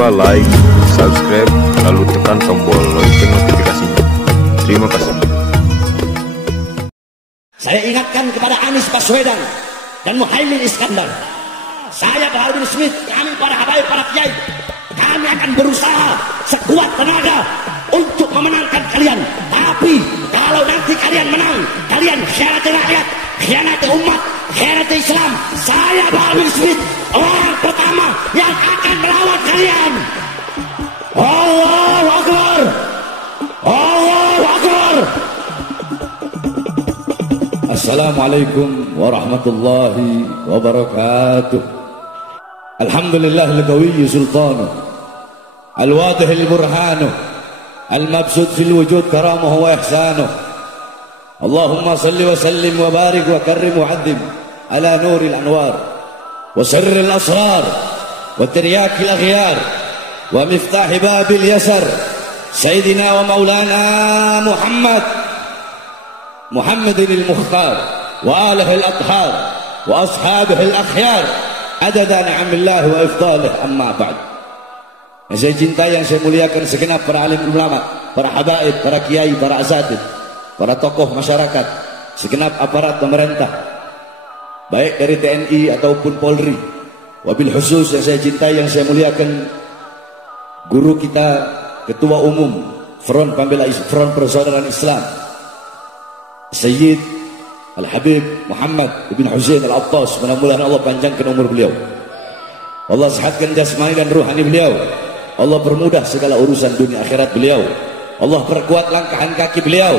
lupa like, subscribe, lalu tekan tombol lonceng notifikasinya. Terima kasih. Saya ingatkan kepada Anies Baswedan dan Muhaimin Iskandar. Saya Bahar bin Smith, kami para habaib, para kiai, kami akan berusaha sekuat tenaga untuk memenangkan kalian. Tapi kalau nanti kalian menang, kalian khianati rakyat, khianati umat, khianati Islam, saya Bahar bin Smith orang pertama yang akan melawan kalian. Allahu Akbar, Allahu Akbar. Assalamualaikum warahmatullahi wabarakatuh. Alhamdulillah al-qawi sultanu al-wadih al-burhanu al-mabsud fil wujud karamuhu wa ihsanuh. Allahumma salli wa sallim wa barik wa karrim wa addim ala nuril anwar wa sirril asrar wa tiryakil aghyar wa miftahi babil yasar sayyidina wa maulana Muhammadin al-Mukhtar wa alihi al-athhar wa ashabihi al-akhyar adada ni'amillah wa ifdalih, amma ba'd. Yang saya cintai, yang saya muliakan segenap para alim ulama, para habaib, para kiai, para asatid, para tokoh masyarakat, segenap aparat pemerintah, baik dari TNI ataupun Polri. Wabil khusus yang saya cintai, yang saya muliakan guru kita, Ketua Umum Front Pembela Front Persaudaraan Islam, Sayyid Al-Habib Muhammad Ibn Husain Al-Attas. Mudah-mudahan Allah panjangkan umur beliau, Allah sehatkan jasmani dan ruhani beliau, Allah permudah segala urusan dunia akhirat beliau, Allah perkuat langkahan kaki beliau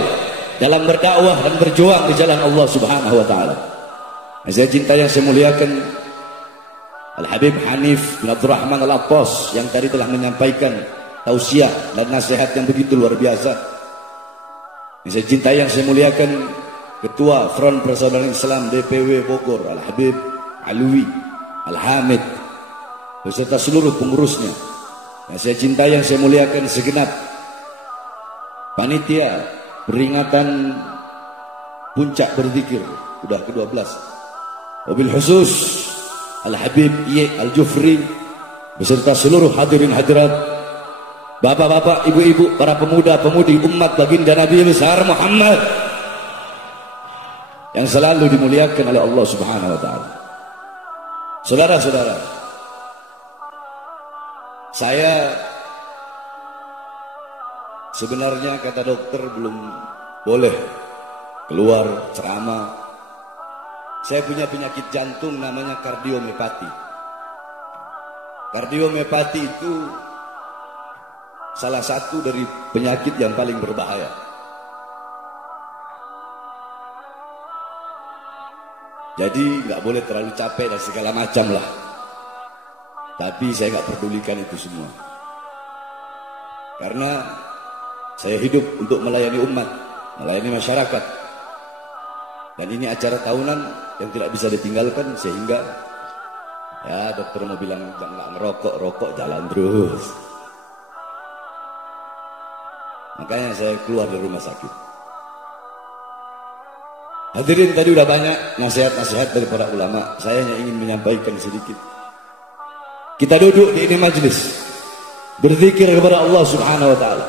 dalam berdakwah dan berjuang di jalan Allah Subhanahu wa taala. Saya cinta, yang saya muliakan Al-Habib Hanif bin Abdurrahman Al-Attas yang tadi telah menyampaikan tausiah dan nasihat yang begitu luar biasa. Yang saya cinta, yang saya muliakan Ketua Front Persaudaraan Islam DPW Bogor Al-Habib Alwi Al-Hamid beserta seluruh pengurusnya. Yang saya cintai, yang saya muliakan segenap panitia peringatan puncak berzikir udah ke-12. Wabil khusus Al-Habib Iye Al-Jufri beserta seluruh hadirin hadirat, bapak-bapak, ibu-ibu, para pemuda-pemudi umat baginda Nabi besar Muhammad yang selalu dimuliakan oleh Allah Subhanahu wa taala. Saudara-saudara, saya sebenarnya kata dokter belum boleh keluar ceramah. Saya punya penyakit jantung namanya kardiomyopati. Kardiomyopati itu salah satu dari penyakit yang paling berbahaya. Jadi nggak boleh terlalu capek dan segala macam lah. Tapi saya nggak pedulikan itu semua, karena saya hidup untuk melayani umat, melayani masyarakat. Dan ini acara tahunan yang tidak bisa ditinggalkan, sehingga ya dokter mau bilang nggak ngerokok, rokok jalan terus. Makanya saya keluar dari rumah sakit. Hadirin, tadi udah banyak nasihat-nasihat dari para ulama. Saya hanya ingin menyampaikan sedikit. Kita duduk di ini majlis berzikir kepada Allah Subhanahu wa taala.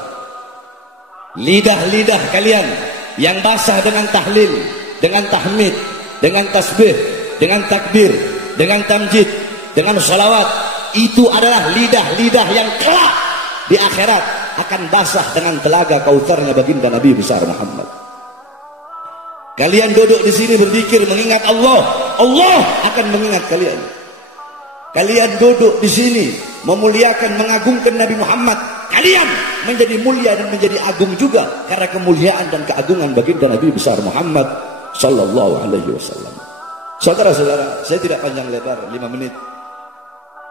Lidah-lidah kalian yang basah dengan tahlil, dengan tahmid, dengan tasbih, dengan takbir, dengan tamjid, dengan sholawat, itu adalah lidah-lidah yang kelak di akhirat akan basah dengan telaga kautsarnya baginda Nabi besar Muhammad. Kalian duduk di sini berzikir mengingat Allah, Allah akan mengingat kalian. Kalian duduk di sini memuliakan, mengagungkan Nabi Muhammad, kalian menjadi mulia dan menjadi agung juga karena kemuliaan dan keagungan baginda Nabi besar Muhammad sallallahu alaihi wasallam. Saudara-saudara, saya tidak panjang lebar, 5 menit.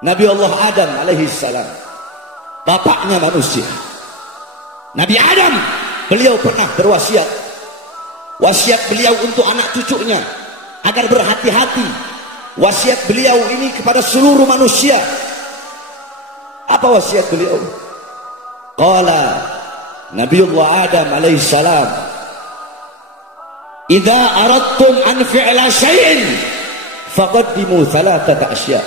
Nabi Allah Adam alaihi salam, bapaknya manusia. Nabi Adam, beliau pernah berwasiat. Wasiat beliau untuk anak cucunya agar berhati-hati. Wasiat beliau ini kepada seluruh manusia. Apa wasiat beliau? Qala Nabiullah Adam alaihi salam, "Idza aradtum an fi'la syai'in faqaddimu thalathata asya'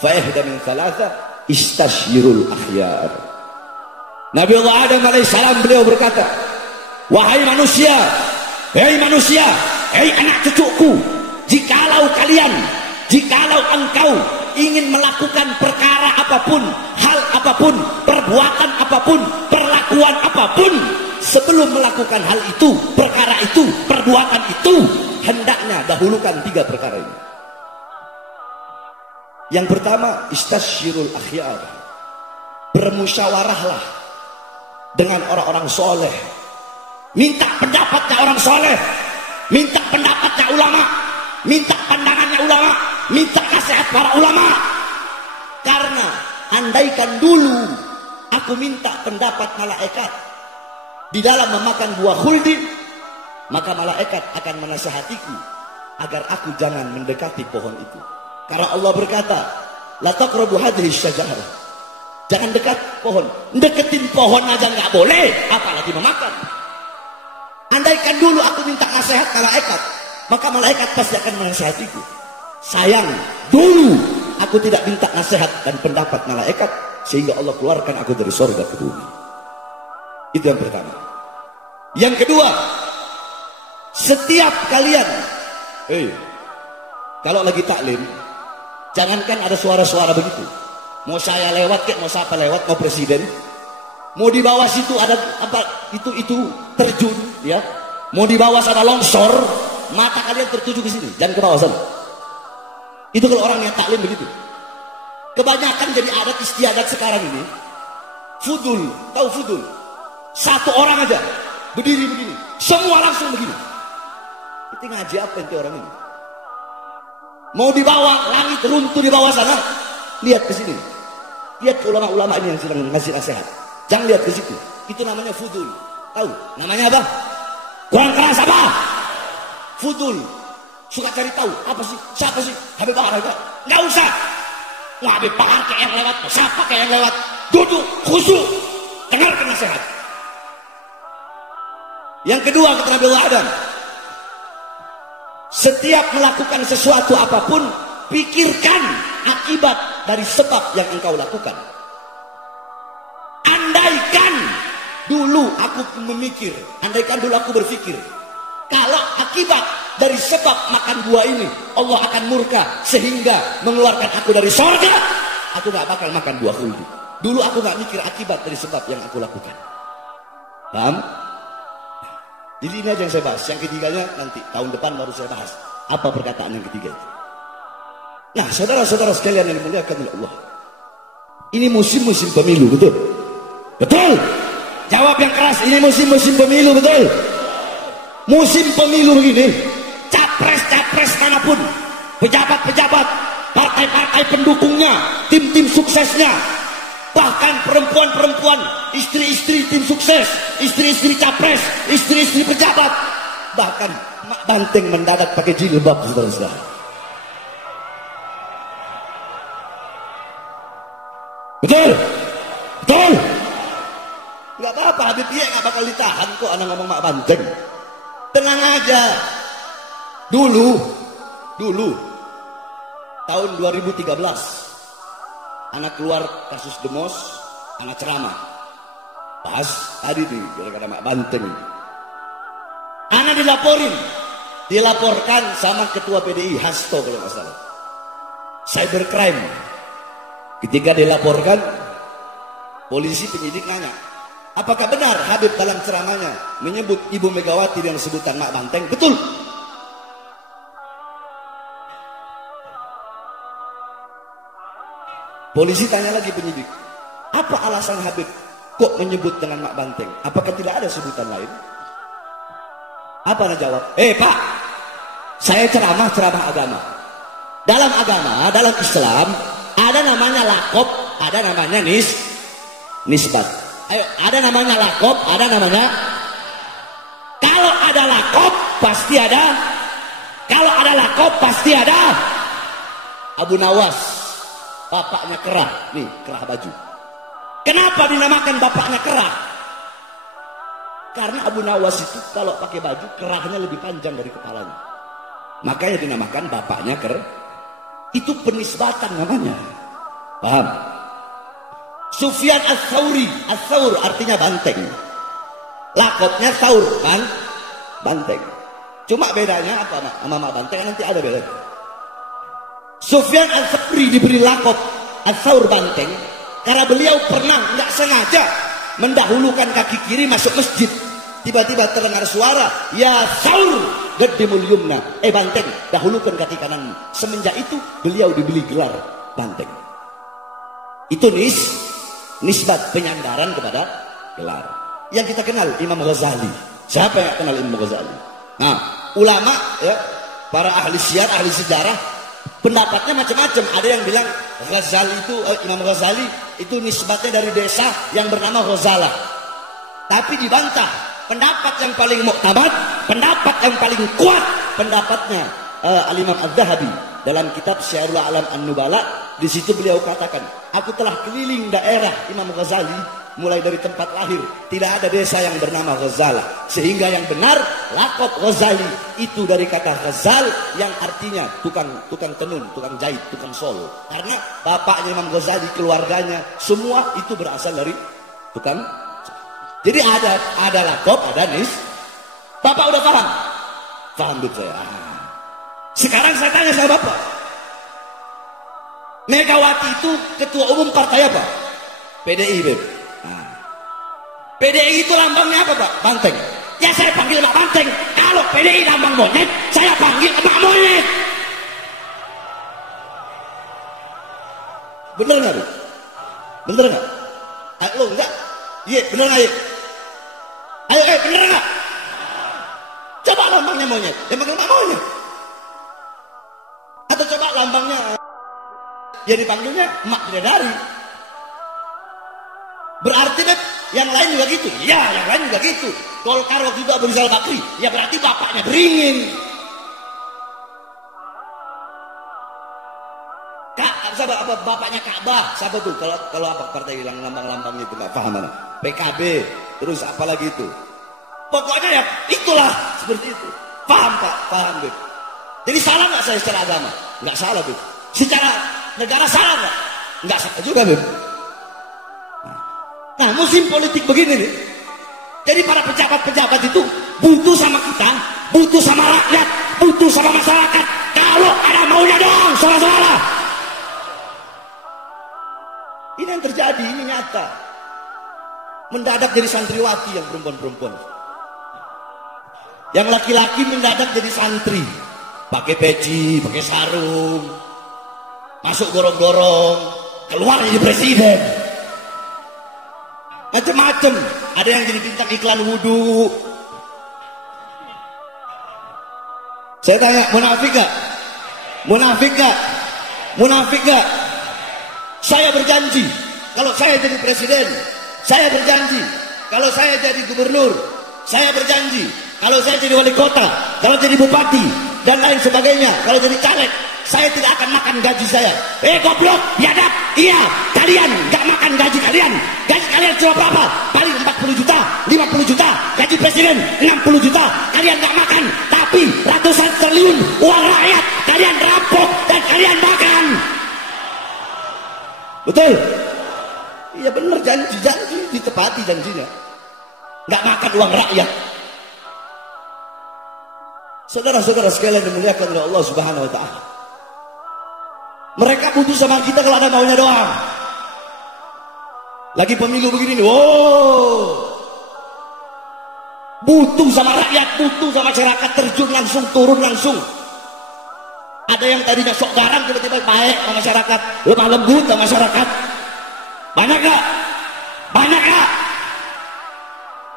fa ihda min thalatha istasyirul akhyar. Nabi Allah Adam alaihissalam beliau berkata, wahai manusia, hei manusia, hei anak cucuku, jikalau engkau ingin melakukan perkara apapun, hal apapun, perbuatan apapun, perlakuan apapun, sebelum melakukan hal itu, perkara itu, perbuatan itu, hendaknya dahulukan 3 perkara ini. Yang pertama, istasyirul akhyar. Bermusyawarahlah dengan orang-orang soleh. Minta pendapatnya orang soleh, minta pendapatnya ulama, minta pandangannya ulama, minta nasihat para ulama. Karena andaikan dulu aku minta pendapat malaikat di dalam memakan buah khuldi, maka malaikat akan menasihatiku agar aku jangan mendekati pohon itu. Karena Allah berkata, la taqrabu hadhihi syajarah. Jangan dekat pohon. Deketin pohon aja nggak boleh, apalagi memakan. Andaikan dulu aku minta nasihat malaikat, maka malaikat pasti akan menasihatiku. Sayang, dulu aku tidak minta nasihat dan pendapat malaikat, sehingga Allah keluarkan aku dari surga ke bumi. Itu yang pertama. Yang kedua, setiap kalian, kalau lagi taklim, jangankan ada suara-suara begitu. Mau saya lewat, mau siapa lewat, mau presiden, mau di bawah situ ada apa? Itu terjun, ya. Mau di bawah ada longsor, mata kalian tertuju ke sini, jangan ke bawah sana. Itu kalau orang yang taklim begitu. Kebanyakan jadi adat istiadat sekarang ini. Fudul, tahu fudul? Satu orang aja berdiri begini, semua langsung begini. Itu ngaji apa itu orang ini? Mau di bawah langit runtuh di bawah sana, lihat ke sini. Lihat ke ulama-ulama ini yang sedang ngasih nasihat. Jangan lihat ke situ. Itu namanya fudul. Tahu? Namanya apa? Kurang keras apa? Fudul. Suka cari tahu apa sih? Siapa sih? Habib Bahar. Nggak usah. Wah, Habib Bahar kayak yang lewat. Siapa kayak yang lewat? Duduk khusyuk. Dengarkan nasihat. Yang kedua kata Nabi Allah Adam, setiap melakukan sesuatu apapun, pikirkan akibat dari sebab yang engkau lakukan. Andaikan dulu aku memikir, andaikan dulu aku berpikir, kalau akibat dari sebab makan buah ini Allah akan murka sehingga mengeluarkan aku dari surga, aku gak bakal makan buah khuldi. Dulu aku gak mikir akibat dari sebab yang aku lakukan. Paham? Jadi ini aja yang saya bahas. Yang ketiganya nanti tahun depan baru saya bahas. Apa perkataan yang ketiga itu? Nah, saudara-saudara sekalian yang dimuliakan oleh Allah, ini musim-musim pemilu, betul? Betul? Jawab yang keras, ini musim-musim pemilu, betul? Musim pemilu begini, capres-capres manapun, pejabat-pejabat, partai-partai pendukungnya, tim-tim suksesnya, bahkan perempuan-perempuan, istri-istri tim sukses, istri-istri capres, istri-istri pejabat, bahkan mak banteng mendadak pakai jilbab, saudara-saudara. Betul? Betul? Gak apa-apa, Habib Iya gak bakal ditahan kok anak ngomong mak banteng. Tenang aja. Dulu tahun 2013 anak keluar kasus demos, anak ceramah. Bahas tadi nih gara-gara mak banteng. Anak dilaporkan sama ketua PDI Hasto kalau nggak salah. Cybercrime. Ketika dilaporkan, polisi penyidik nanya, apakah benar Habib dalam ceramahnya menyebut Ibu Megawati dengan sebutan mak banteng? Betul. Polisi tanya lagi penyidik, apa alasan Habib kok menyebut dengan mak banteng? Apakah tidak ada sebutan lain? Apa anda jawab? Pak, saya ceramah agama. Dalam agama, dalam Islam, ada namanya lakop, ada namanya nisbat. Ayo, ada namanya lakop, ada namanya. Kalau ada lakop pasti ada. Kalau ada lakop pasti ada. Abu Nawas, bapaknya Kerah, nih Kerah baju. Kenapa dinamakan bapaknya Kerah? Karena Abu Nawas itu kalau pakai baju kerahnya lebih panjang dari kepalanya. Makanya dinamakan bapaknya Kerah. Itu penisbatan namanya. Paham? Sufyan Ats-Tsauri, Ats-Tsaur artinya banteng. Lakopnya Tsaur, kan? Banteng. Cuma bedanya apa sama banteng nanti ada beda. Sufyan Ats-Tsauri diberi lakop Ats-Tsaur banteng karena beliau pernah nggak sengaja mendahulukan kaki kiri masuk masjid. Tiba-tiba terdengar suara, ya Tsaur qaddimul yumna, banteng, dahulukan kaki kanan. Semenjak itu beliau diberi gelar banteng. Itu nisbat penyandaran kepada gelar. Yang kita kenal Imam Ghazali. Siapa yang kenal Imam Ghazali? Nah, ulama ya, para ahli syiar, ahli sejarah, pendapatnya macam-macam. Ada yang bilang Ghazali itu Imam Ghazali itu nisbatnya dari desa yang bernama Ghazalah. Tapi dibantah. Pendapat yang paling muktamad, pendapat yang paling kuat, pendapatnya Al-Imam Adz-Dzahabi dalam kitab Syiarul A'lam An-Nubala. Di situ beliau katakan, aku telah keliling daerah Imam Ghazali mulai dari tempat lahir, tidak ada desa yang bernama Ghazalah. Sehingga yang benar lakop Ghazali itu dari kata Ghazal yang artinya tukang tenun, tukang jahit, tukang sol. Karena bapaknya Imam Ghazali, keluarganya semua itu berasal dari tukang. Jadi ada lakop, ada nis. Bapak udah paham? Paham betul saya. Sekarang saya tanya sama Bapak. Megawati itu ketua umum partai apa? PDI, Beb. Nah. PDI itu lambangnya apa, Pak? Banteng. Ya saya panggil Pak Banteng. Kalau PDI lambang monyet, saya panggil Pak Monyet. Bener nggak, Beb? Bener nggak? Ayo, enggak? Iya, bener nggak, Ayo, bener nggak? Coba lambangnya monyet, dia panggil Pak Monyet. Atau coba lambangnya, ya dipanggilnya Mak Bidadari. Berarti Beb, yang lain juga gitu. Ya, yang lain juga gitu. Golkar waktu itu Abu Rizal Bakri, ya berarti bapaknya beringin. Siapa apa bapaknya Ka'bah? Siapa tuh? Kalau apa partai bilang lambang-lambangnya itu nggak paham mana? PKB, terus apa lagi itu? Pokoknya ya itulah seperti itu. Paham Pak? Paham Beb. Jadi salah nggak saya secara agama? Nggak salah Beb. Secara negara salah nggak? Nggak salah juga Beb. Nah musim politik begini nih. Jadi para pejabat-pejabat itu butuh sama kita, butuh sama rakyat, butuh sama masyarakat. Kalau ada maunya dong, saudara-saudara. Ini yang terjadi, ini nyata. Mendadak jadi santriwati yang perempuan-perempuan. Yang laki-laki mendadak jadi santri. Pakai peci, pakai sarung. Masuk gorong-gorong. Keluar jadi presiden. Macam-macam. Ada yang jadi bintang iklan wudhu. Saya tanya, munafik gak? Munafik gak? Munafik gak? Saya berjanji, kalau saya jadi presiden, saya berjanji, kalau saya jadi gubernur, saya berjanji, kalau saya jadi wali kota, kalau jadi bupati, dan lain sebagainya, kalau jadi caleg, saya tidak akan makan gaji saya. Goblok, biadab, iya, kalian gak makan gaji kalian. Gaji kalian cuma berapa? Paling 40 juta, 50 juta, gaji presiden 60 juta, kalian gak makan, tapi ratusan triliun uang rakyat, kalian rampok dan kalian makan. Betul? Iya benar, janji ditepati janjinya. Nggak makan uang rakyat. Saudara-saudara sekalian dimuliakan oleh Allah Subhanahu wa taala. Mereka butuh sama kita kalau ada maunya doang. Lagi pemilu begini nih, wow. Butuh sama rakyat, butuh sama masyarakat, terjun langsung, turun langsung. Ada yang tadinya sok garang tiba-tiba baik sama masyarakat, lemah lembut sama masyarakat. Banyak gak? Banyak gak?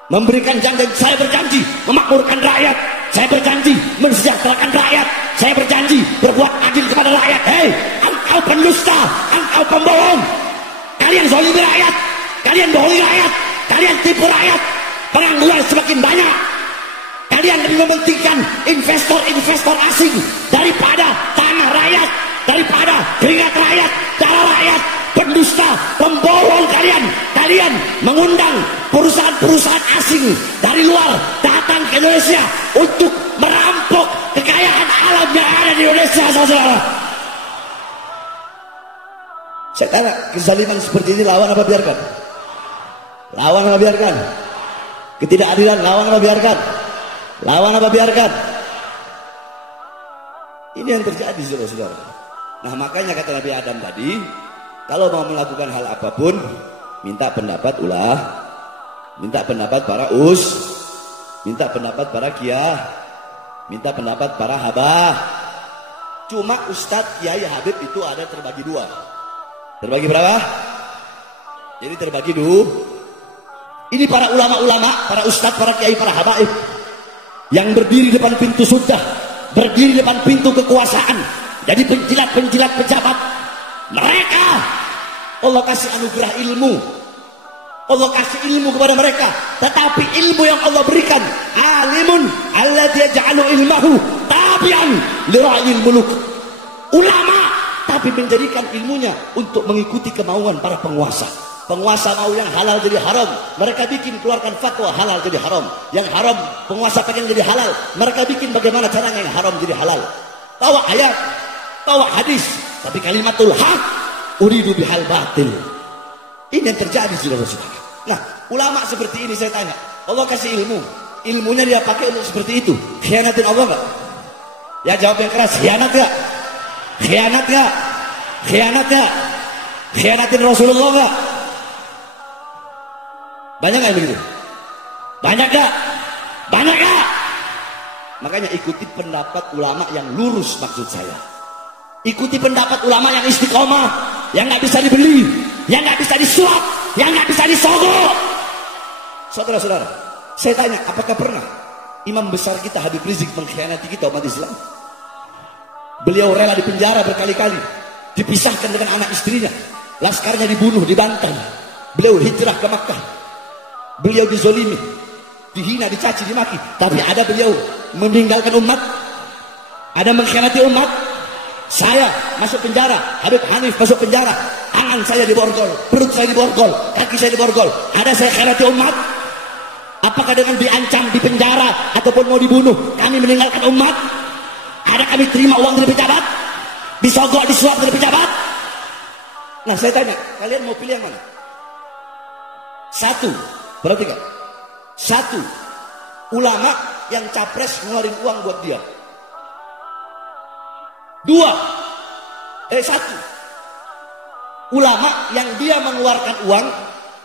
Memberikan janji, saya berjanji memakmurkan rakyat, saya berjanji mensejahterakan rakyat, saya berjanji berbuat adil kepada rakyat. Hei, engkau pendusta, engkau pembohong, kalian zalimi rakyat, kalian bohongi rakyat, kalian tipu rakyat, pengangguran semakin banyak. Kalian lebih mementingkan investor asing daripada tanah rakyat, daripada keringat rakyat, darah rakyat. Pendusta, pembohong kalian. Kalian mengundang perusahaan-perusahaan asing dari luar datang ke Indonesia untuk merampok kekayaan alam yang ada di Indonesia, saudara. Saya tanya, kezaliman seperti ini lawan apa biarkan? Lawan apa biarkan? Ketidakadilan lawan apa biarkan? Lawan apa biarkan? Ini yang terjadi saudara-saudara. Nah makanya kata Nabi Adam tadi, kalau mau melakukan hal apapun, minta pendapat ulah, minta pendapat para minta pendapat para kiai, minta pendapat para habah. Cuma Ustadz, Kiai, Habib itu ada terbagi dua. Terbagi berapa? Jadi terbagi dua. Ini para ulama-ulama, para ustadz, para kiai, para habaib yang berdiri depan pintu surga, berdiri depan pintu kekuasaan, jadi penjilat-penjilat pejabat. Mereka Allah kasih anugerah ilmu, Allah kasih ilmu kepada mereka, tetapi ilmu yang Allah berikan, alimun alladzi yaj'alu ilmahu tabi'an li ra'yil muluk. Ulama tapi menjadikan ilmunya untuk mengikuti kemauan para penguasa. Penguasa mau yang halal jadi haram, mereka bikin keluarkan fatwa halal jadi haram. Yang haram penguasa pengen jadi halal, mereka bikin bagaimana caranya yang haram jadi halal. Tawa ayat, tawa hadis, tapi kalimatul haq uridu bihal batil. Ini yang terjadi saudara-saudara. Nah, ulama seperti ini saya tanya, Allah kasih ilmu, ilmunya dia pakai untuk seperti itu. Khianatin Allah enggak? Ya jawab yang keras, khianat enggak? Khianat enggak? Khianat enggak? Khianatin Rasulullah enggak? Banyak nggak begitu? Banyak gak? Banyak gak? Makanya ikuti pendapat ulama yang lurus maksud saya. Ikuti pendapat ulama yang istiqomah, yang nggak bisa dibeli, yang nggak bisa disuap, yang nggak bisa disogok. Saudara-saudara, saya tanya, apakah pernah imam besar kita Habib Rizik mengkhianati kita umat Islam? Beliau rela dipenjara berkali-kali, dipisahkan dengan anak istrinya, laskarnya dibunuh, dibantah. Beliau hijrah ke Makkah. Beliau dizolimi, dihina, dicaci, dimaki. Tapi ada beliau meninggalkan umat, ada mengkhianati umat. Saya masuk penjara, Habib Hanif masuk penjara, tangan saya diborgol, perut saya diborgol, kaki saya diborgol. Ada saya khianati umat? Apakah dengan diancam di penjara ataupun mau dibunuh kami meninggalkan umat? Ada kami terima uang dari pejabat, disogok, disuap dari pejabat? Nah saya tanya, kalian mau pilih yang mana? Satu, perhatikan. Satu, ulama yang capres ngeluarin uang buat dia. Satu, ulama yang dia mengeluarkan uang.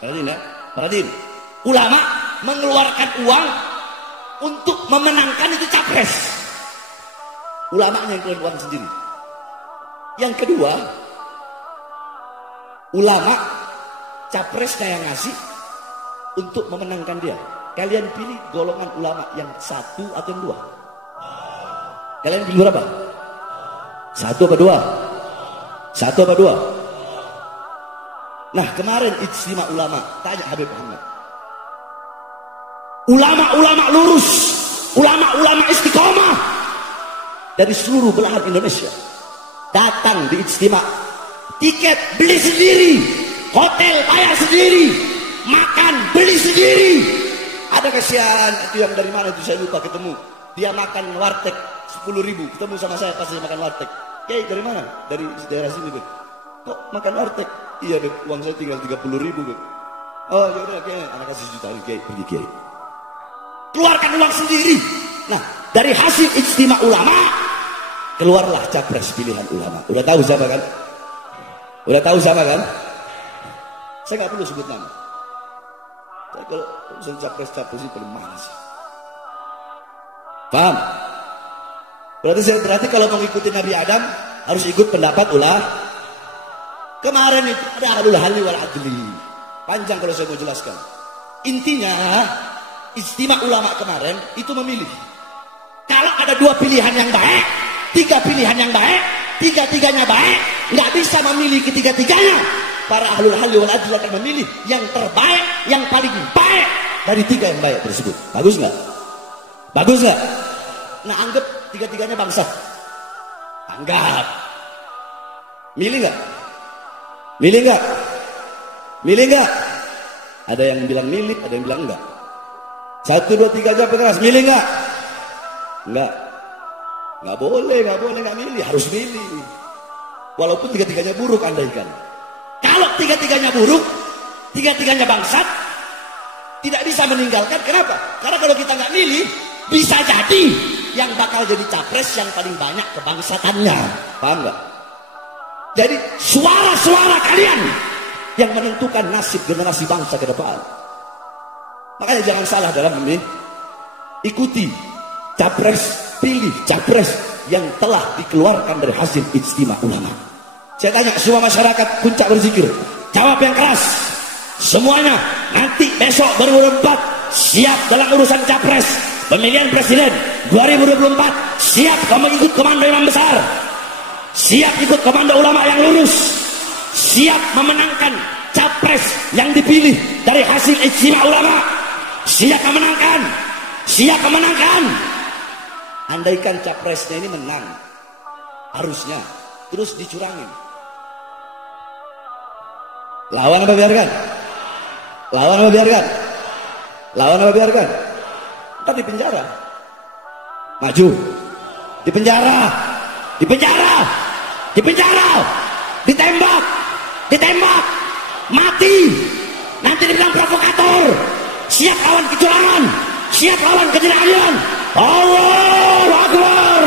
Perhatiin ya, perhatiin. Ulama mengeluarkan uang untuk memenangkan itu capres. Ulamanya yang keluarin uang sendiri. Yang kedua, ulama capresnya yang ngasih untuk memenangkan dia. Kalian pilih golongan ulama yang satu atau yang dua? Kalian pilih berapa? Satu apa dua? Satu apa dua? Nah kemarin ijtima ulama, tanya Habib Muhammad. Ulama-ulama lurus, ulama-ulama istiqomah dari seluruh belahan Indonesia datang di ijtima. Tiket beli sendiri, hotel bayar sendiri, makan beli sendiri. Ada kesialan itu yang dari mana itu saya lupa ketemu. Dia makan warteg 10.000, ketemu sama saya pas dia makan warteg. Kiai dari mana? Dari daerah sini, Beb. Kok makan warteg? Iya, Beb. Uang saya tinggal 30.000, Beb. Oh, ya udah, Kiai, anak kasih juta, Kiai, pergi Kiai. Keluarkan uang sendiri. Nah, dari hasil ijtima ulama keluarlah capres pilihan ulama. Udah tahu siapa kan? Udah tahu siapa kan? Saya nggak perlu sebut nama. Saya kalau capres-capres itu paling malas. Paham? Berarti kalau mau ikuti Nabi Adam harus ikut pendapat ulah. Kemarin itu ada ahlul halli wal adli. Panjang kalau saya mau jelaskan. Intinya ijtima ulama kemarin itu memilih. Kalau ada dua pilihan yang baik, tiga pilihan yang baik, tiga-tiganya baik, nggak bisa memilih ketiga-tiganya. Para ahlul halli wal adli akan memilih yang terbaik, yang paling baik dari tiga yang baik tersebut. Bagus nggak? Bagus nggak? Nah anggap tiga-tiganya bangsa. Anggap. Milih nggak? Milih nggak? Milih nggak? Ada yang bilang milih, ada yang bilang enggak. 1, 2, 3 jawab keras. Milih nggak? Enggak. Nggak boleh nggak milih. Harus milih. Walaupun tiga-tiganya buruk andaikan. Kalau tiga-tiganya buruk, tiga-tiganya bangsat, tidak bisa meninggalkan. Kenapa? Karena kalau kita nggak milih, bisa jadi yang bakal jadi capres yang paling banyak kebangsatannya. Paham nggak? Jadi suara-suara kalian yang menentukan nasib generasi bangsa ke depan. Makanya jangan salah dalam memilih. Ikuti capres, pilih capres yang telah dikeluarkan dari hasil ijtima ulama. Saya tanya semua masyarakat Puncak berzikir, jawab yang keras. Semuanya nanti besok 2024 siap dalam urusan capres pemilihan presiden 2024, siap kamu ikut komando imam besar, siap ikut komando ulama yang lurus, siap memenangkan capres yang dipilih dari hasil ijtima ulama, siap memenangkan, siap memenangkan. Andaikan capresnya ini menang, harusnya terus dicurangin. Lawan apa biarkan? Lawan apa biarkan? Lawan apa biarkan? Kan di penjara. Maju. Di penjara. Di penjara. Di penjara. Ditembak. Ditembak. Mati. Nanti dibilang provokator. Siap lawan kecurangan. Siap lawan ketidakadilan. Allahu Akbar.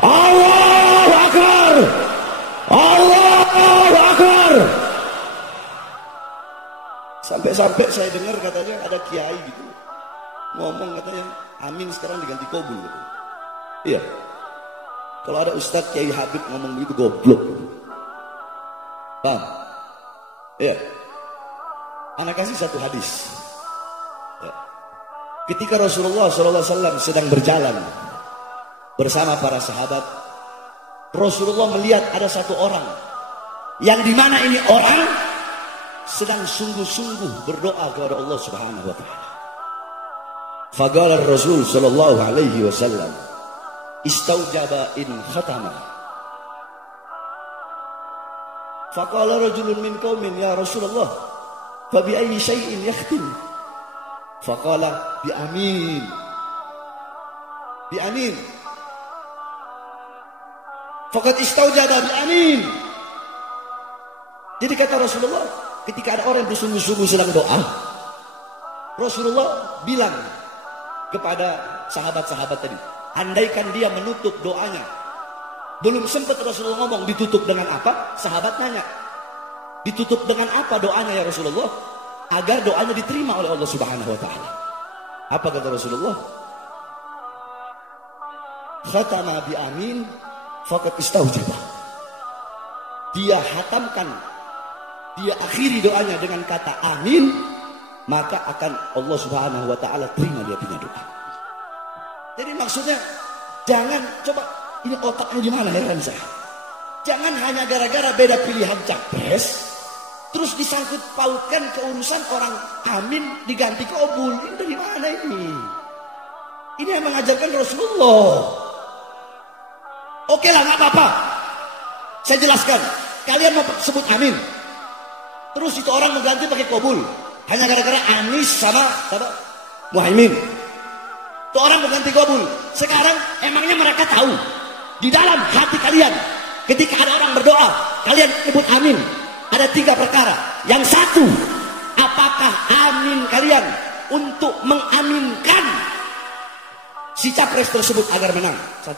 Allahu Akbar. Allahu Akbar. Sampai-sampai saya dengar katanya ada kiai gitu ngomong katanya amin sekarang diganti kobul gitu. Iya. Kalau ada Ustadz Kiai Habib ngomong begitu goblok. Paham? Iya. Anak kasih satu hadis. Ya. Ketika Rasulullah SAW sedang berjalan bersama para sahabat, Rasulullah melihat ada satu orang yang dimana ini orang sedang sungguh-sungguh berdoa kepada Allah Subhanahu wa taala. Faqala Rasul sallallahu alaihi wasallam, istaujaba in khatama. Faqala rajulun min qaumin ya Rasulullah, fa bi ayyi syai'in yakhtim? Faqala bi amin. Bi amin. Faqad istaujaba bi amin. Jadi kata Rasulullah, ketika ada orang yang bersungguh-sungguh sedang doa, Rasulullah bilang kepada sahabat-sahabat tadi, andaikan dia menutup doanya, belum sempat Rasulullah ngomong ditutup dengan apa, sahabat nanya, ditutup dengan apa doanya ya Rasulullah, agar doanya diterima oleh Allah Subhanahu wa taala. Apa kata Rasulullah? Khatama bi amin faqad istaujaba. Dia hatamkan, dia akhiri doanya dengan kata amin, maka akan Allah Subhanahu wa taala terima dia punya doa. Jadi maksudnya jangan coba ini otaknya gimana heran saya. Jangan hanya gara-gara beda pilihan capres terus disangkut pautkan ke urusan orang amin diganti kobul. Ini dari mana ini? Ini yang mengajarkan Rasulullah. Oke lah, nggak apa-apa. Saya jelaskan. Kalian mau sebut amin, terus itu orang mengganti pakai kobul hanya gara-gara Anies sama Muhaimin. Itu orang mengganti kobul. Sekarang emangnya mereka tahu di dalam hati kalian ketika ada orang berdoa kalian sebut amin ada 3 perkara. Yang satu, apakah amin kalian untuk mengaminkan si capres tersebut agar menang? 1.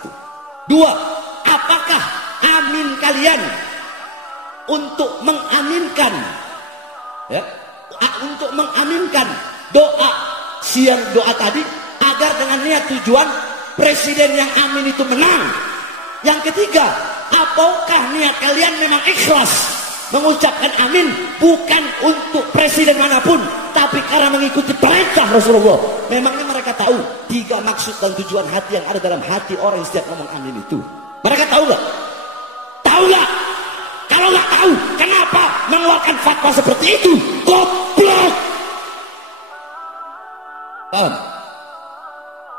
2, apakah amin kalian untuk mengaminkan, ya, untuk mengaminkan doa siang doa tadi agar dengan niat tujuan presiden yang amin itu menang? Yang ketiga, apakah niat kalian memang ikhlas mengucapkan amin bukan untuk presiden manapun, tapi karena mengikuti perintah Rasulullah? Memangnya mereka tahu 3 maksud dan tujuan hati yang ada dalam hati orang yang setiap ngomong amin itu? Mereka tahu nggak? Tahu nggak? Kalau nggak tahu, kenapa mengeluarkan fatwa seperti itu? Goblok. Paham?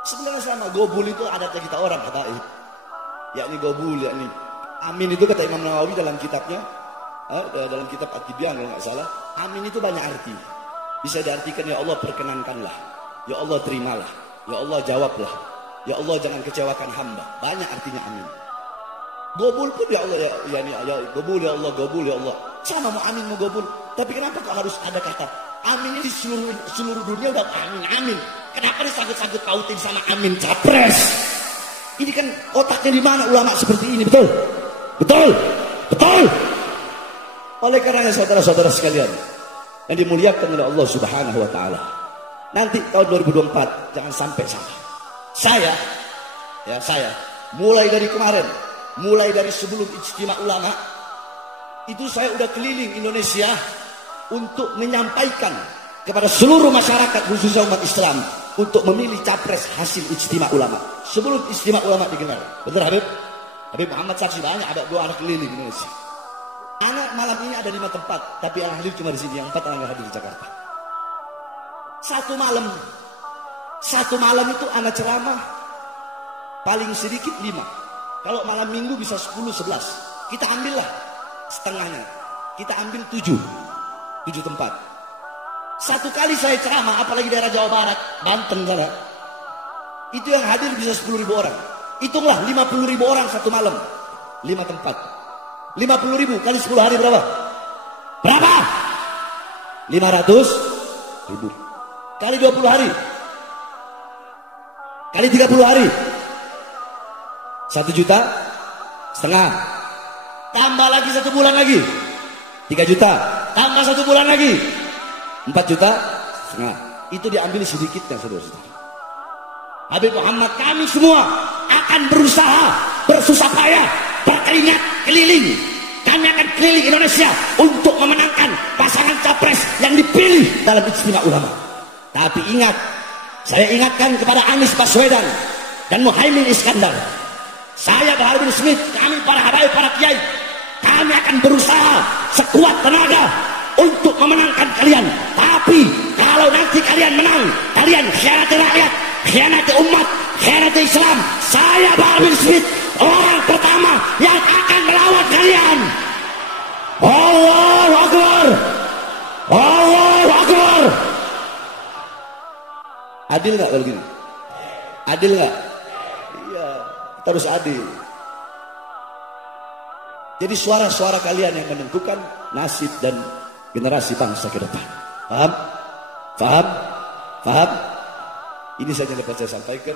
Sebenarnya sama gobul itu adatnya kita orang kata yakni gobul, yakni amin itu kata Imam Nawawi dalam kitabnya, dalam kitab At-Tibyan kalau nggak salah, amin itu banyak arti. Bisa diartikan ya Allah perkenankanlah, ya Allah terimalah, ya Allah jawablah, ya Allah jangan kecewakan hamba. Banyak artinya amin. Gobul pun ya Allah ya gobul ya Allah, gobul ya Allah. Sama mau amin mau gobul. Tapi kenapa kok harus ada kata amin ini seluruh dunia udah amin. Kenapa disangkut-sangkut pautin sama amin capres? Ini kan otaknya di mana ulama seperti ini, betul? Betul. Oleh karenanya saudara-saudara sekalian yang dimuliakan oleh Allah Subhanahu wa taala. Nanti tahun 2024 jangan sampai salah. Saya mulai dari kemarin, mulai dari sebelum ijtima ulama itu saya udah keliling Indonesia untuk menyampaikan kepada seluruh masyarakat khususnya umat Islam untuk memilih capres hasil ijtima ulama sebelum ijtima ulama digelar. Benar Habib Muhammad saksi banyak, ada 2 anak keliling Indonesia. Anak malam ini ada 5 tempat, tapi yang hadir cuma di sini, yang 4 anak hadir di Jakarta. Satu malam itu anak ceramah paling sedikit 5. Kalau malam minggu bisa 10-11. Kita ambillah setengahnya. Kita ambil 7 tempat. Satu kali saya ceramah, apalagi daerah Jawa Barat, Banten sana, itu yang hadir bisa 10.000 orang. Hitunglah 50.000 orang satu malam, 5 tempat. 50.000 kali 10 hari berapa? 500.000 kali 20 hari, kali 30 hari, 1,5 juta. Tambah lagi 1 bulan lagi 3 juta. Tambah 1 bulan lagi 4,5 juta. Itu diambil sedikitnya, saudara-saudara. Habib Muhammad, kami semua akan berusaha, bersusah payah, berkeringat keliling. Kami akan keliling Indonesia untuk memenangkan pasangan capres yang dipilih dalam ijtima ulama. Tapi ingat, saya ingatkan kepada Anies Baswedan dan Muhaimin Iskandar. Saya Bahar bin Smith, kami para habaib, para kiai, kami akan berusaha sekuat tenaga untuk memenangkan kalian. Tapi kalau nanti kalian menang, kalian khianati rakyat, khianati umat, khianati Islam, saya Bahar bin Smith orang pertama yang akan melawan kalian. Allahu Akbar, Allahu Akbar. Adil nggak kalau gini? Adil nggak? Iya, kita harus adil. Jadi suara-suara kalian yang menentukan nasib dan generasi bangsa ke depan. Paham? Ini saja yang dapat saya sampaikan.